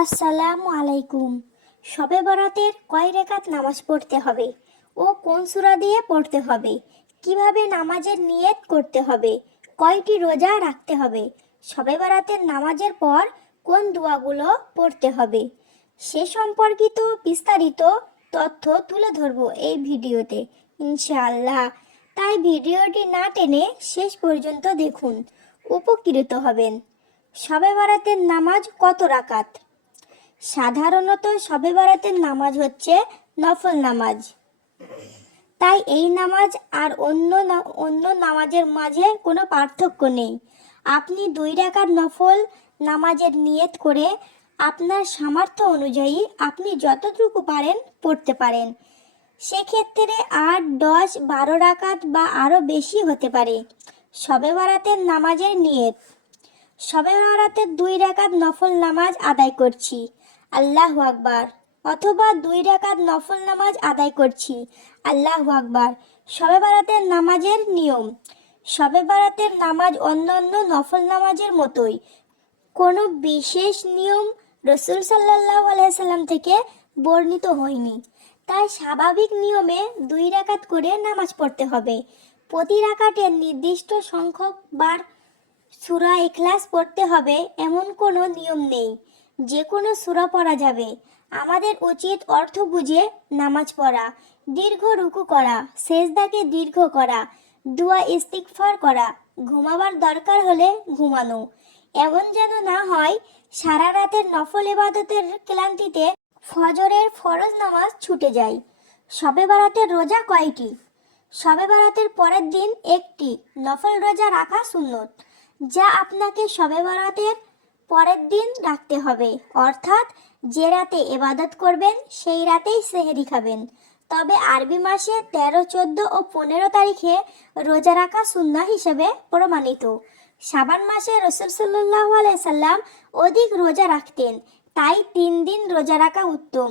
আসসালামু আলাইকুম। শবে বরাতের কয় রেকাত নামাজ পড়তে হবে ও কোন সূরা দিয়ে পড়তে হবে, কিভাবে নামাজের নিয়ত করতে হবে, কয়টি রোজা রাখতে হবে, শবে বরাতের নামাজের পর কোন দোয়াগুলো পড়তে হবে, সে সম্পর্কিত বিস্তারিত তথ্য তুলে ধরবো এই ভিডিওতে ইনশাআল্লাহ। তাই ভিডিওটি না টেনে শেষ পর্যন্ত দেখুন, উপকৃত হবেন। শবে বরাতের নামাজ কত রাকাত? সাধারণত শবে বরাতের নামাজ হচ্ছে নফল নামাজ, তাই এই নামাজ আর অন্য নামাজের মাঝে কোনো পার্থক্য নেই। আপনি 2 রাকাত নফল নামাজের নিয়ত করে আপনার সামর্থ্য অনুযায়ী আপনি যতটুকু পারেন পড়তে পারেন। সেক্ষেত্রে 8, 10, 12 রাকাত বা আরও বেশি হতে পারে। শবে বরাতের নামাজের নিয়ত: শবে বরাতের 2 রাকাত নফল নামাজ আদায় করছি, আল্লাহু আকবার, অথবা 2 রাকাত নফল নামাজ আদায় করছি, আল্লাহু আকবার। শবে বরাতের নামাজের নিয়ম: শবে বরাতের নামাজ অন্যান্য নফল নামাজের মতোই, কোনো বিশেষ নিয়ম রাসূল সাল্লাল্লাহু আলাইহি সাল্লাম থেকে বর্ণিত হয়নি। তাই স্বাভাবিক নিয়মে 2 রাকাত করে নামাজ পড়তে হবে। প্রতি রাকাতের নির্দিষ্ট সংখ্যক বার সূরা ইখলাস পড়তে হবে এমন কোনো নিয়ম নেই, যে কোনো সূরা পড়া যাবে। আমাদের উচিত অর্থ বুঝে নামাজ পড়া, দীর্ঘ রুকু করা, সেজদাকে দীর্ঘ করা, দোয়া ইস্তিগফার করা, ঘুমাবার দরকার হলে ঘুমানো। এমন যেন না হয় সারা রাতের নফল ইবাদতের ক্লান্তিতে ফজরের ফরজ নামাজ ছুটে যায়। শবে বরাতের রোজা কয়টি? শবে বরাতের পরের দিন একটি নফল রোজা রাখা সুন্নত, যা আপনাকে শবে বরাতের পরের দিন রাখতে হবে, অর্থাৎ যে রাতে ইবাদত করবেন সেই রাতেই সেহরি খাবেন। তবে আরবি মাসে 13, 14 ও 15 তারিখে রোজা রাখা সুন্নাহ হিসেবে প্রমাণিত। শাবান মাসে রাসূল সাল্লাল্লাহু আলাইহি সাল্লাম অধিক রোজা রাখতেন, তাই 3 দিন রোজা রাখা উত্তম।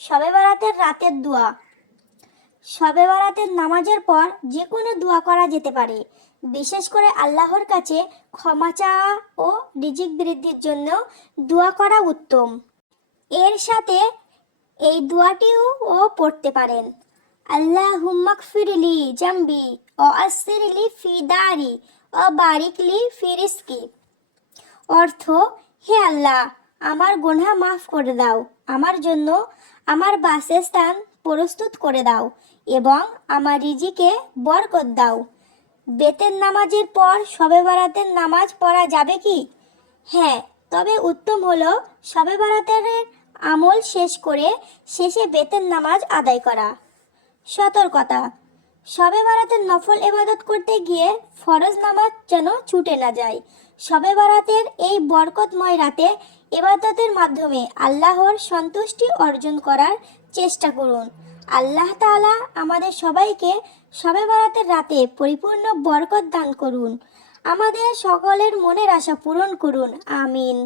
শবে বরাতের রাতের দোয়া: শবে বরাতের নামাজের পর যে কোনো দোয়া করা যেতে পারে, বিশেষ করে আল্লাহর কাছে ক্ষমা চাওয়া ও রিজিক বৃদ্ধির জন্য দোয়া করা উত্তম। এর সাথে এই দোয়াটিও পড়তে পারেন: আল্লাহুম্মা গফিরলি জামবি ও আসসিরলি ফি দারি ও বারিকলি ফি রিজকি। অর্থ: হে আল্লাহ, আমার গুনাহ মাফ করে দাও, আমার জন্য আমার বাসস্থান প্রস্তুত করে দাও এবং আমার রিজিকে বরকত দাও। বেতের নামাজের পর শবে বরাতের নামাজ পড়া যাবে কি? হ্যাঁ, তবে উত্তম হলো শবে বরাতের আমল শেষ করে শেষে বেতের নামাজ আদায় করা। সতর্কতা: শবে বরাতের নফল ইবাদত করতে গিয়ে ফরজ নামাজ যেন ছুটে না যায়। শবে বরাতের এই বরকতময় রাতে ইবাদতের মাধ্যমে আল্লাহর সন্তুষ্টি অর্জন করার চেষ্টা করুন। আল্লাহ তাআলা আমাদের সবাইকে শবে বরাতের রাতে পরিপূর্ণ বরকত দান করুন। আমাদের সকলের মনের আশা পূরণ করুন, আমিন।